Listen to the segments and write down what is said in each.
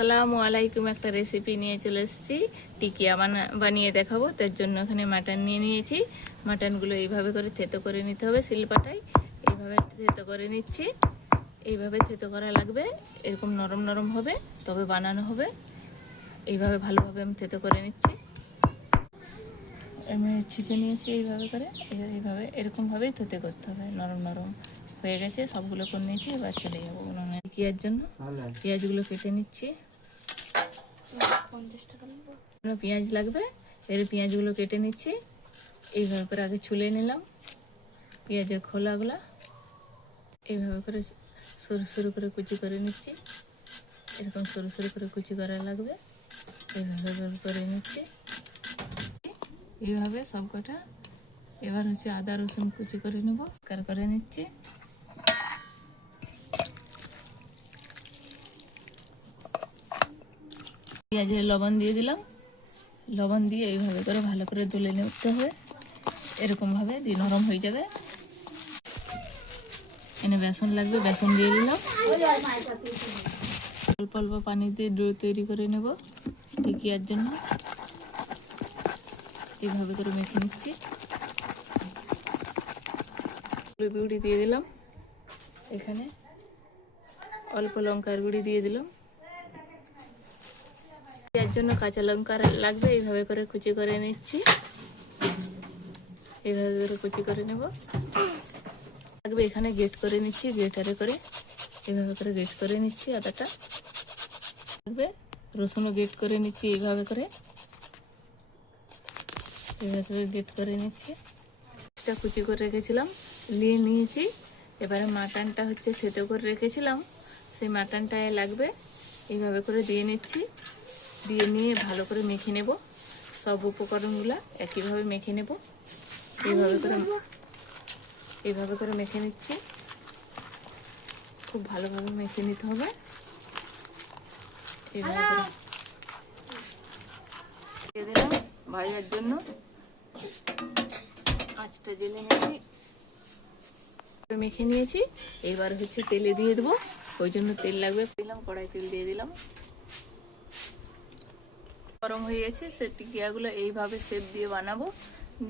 আসসালামু আলাইকুম। একটা রেসিপি নিয়ে চলে এসেছি, টিকিয়া বানিয়ে দেখাবো। তার জন্য এখানে মাটন নিয়ে নিয়েছি। মাটনগুলো এইভাবে করে থেতো করে নিতে হবে শিলপাটায়। এইভাবে থেতো করে নিচ্ছি। এইভাবে থেতো করা লাগবে, এরকম নরম নরম হবে তবে বানানো হবে। এইভাবে ভালোভাবে আমি থেতো করে নিচ্ছি। আমি ছিঁচে নিয়েছি এইভাবে করে, এইভাবে এরকমভাবেই থেতো করতে হবে। নরম নরম হয়ে গেছে, সবগুলো করে নিয়েছি। এবার চলে যাবো টিকিয়ার জন্য। পেঁয়াজগুলো কেটে নিচ্ছি। 50 টাকা পেঁয়াজ লাগবে, এর পেঁয়াজগুলো কেটে নিচ্ছি। এইভাবে করে আগে ছুলে নিলাম পেঁয়াজের খোলাগুলা। এইভাবে করে সরু সরু করে কুচি করে নিচ্ছি। এরকম সরু সরু করে কুচি করা লাগবে। এইভাবে করে নিচ্ছি এইভাবে সব কটা। এবার হচ্ছে আদা রসুন কুচি করে নেব, করে নিচ্ছি। পেঁয়াজে লবণ দিয়ে দিলাম। লবণ দিয়ে এইভাবে করে ভালো করে দলে নিতে হবে। এরকমভাবে দিয়ে নরম হয়ে যাবে। এনে বেসন লাগবে, বেসন দিয়ে দিলাম। অল্প অল্প পানি দিয়ে ডো তৈরি করে নেব টিকিয়ার জন্য। এইভাবে করে মেখে নিচ্ছি। হলুদ গুঁড়ি দিয়ে দিলাম, এখানে অল্প লঙ্কার গুঁড়ি দিয়ে দিলাম। এর জন্য কাঁচা লঙ্কা লাগবে, এইভাবে করে কুচি করে নিচ্ছি। এইভাবে করে কুচি করে নেব লাগবে। এখানে গেট করে নিচ্ছি, গেটারে করে এইভাবে করে গেট করে নিচ্ছি। আদাটা লাগবে, রসুনও গেট করে নিচ্ছি এইভাবে করে। এইভাবে করে গেট করে নিচ্ছি। কুচি করে রেখেছিলাম, নিয়ে নিয়েছি। এবারে মাটনটা হচ্ছে থেতো করে রেখেছিলাম, সেই মাটনটায় লাগবে। এইভাবে করে দিয়ে নিচ্ছি। দিয়ে নিয়ে ভালো করে মেখে নেব। সব উপকরণগুলো একইভাবে মেখে নেব। এইভাবে করে মেখে নিচ্ছি। খুব ভালোভাবে মেখে নিতে হবে। এইভাবে করে দিয়ে দিলাম ভাজার জন্য। আঁচটা জ্বেলে নিয়েছি, মেখে নিয়েছি। এবার হচ্ছে তেলে দিয়ে দেবো, ওই জন্য তেল লাগবে। দিলাম কড়াই, তেল দিয়ে দিলাম। গরম হয়ে গেছে। সে টিকিয়াগুলো এইভাবে শেপ দিয়ে বানাবো।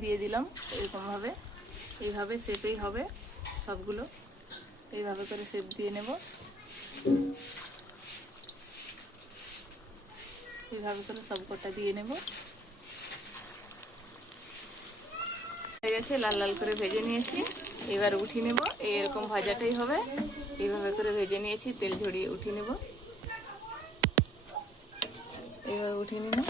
দিয়ে দিলাম এরকমভাবে। এইভাবে শেপেই হবে সবগুলো। এইভাবে করে শেপ দিয়ে নেব। এইভাবে করে সব কটা দিয়ে নেব। হয়ে গেছে, লাল লাল করে ভেজে নিয়েছি। এবার উঠিয়ে নেব। এরকম ভাজাটাই হবে। এইভাবে করে ভেজে নিয়েছি, তেল ঝরিয়ে উঠিয়ে নেব। এবার উঠিয়ে নিলাম।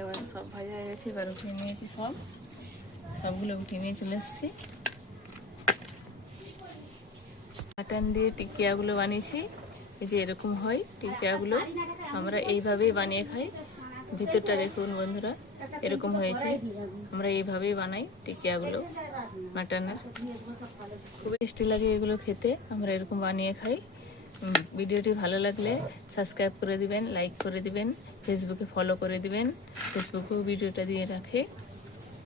এবার সব ভাজা হয়ে গেছে, এবার উঠিয়ে নিয়েছি। সবগুলো উঠিয়ে নিয়ে চলে এসেছি। মাটন দিয়ে টিকিয়াগুলো বানিয়েছি। এই যে এরকম হয় টিকিয়াগুলো, আমরা এইভাবেই বানিয়ে খাই। ভিতরটা দেখুন বন্ধুরা, এরকম হয়েছে। আমরা এইভাবেই বানাই টিকিয়াগুলো মাটনের। খুবই টেস্টি লাগে এগুলো খেতে। আমরা এরকম বানিয়ে খাই। ভিডিওটি ভালো লাগলে সাবস্ক্রাইব করে দিবেন, লাইক করে দিবেন, ফেসবুকে ফলো করে দিবেন। ফেসবুকেও ভিডিওটা দিয়ে রাখে।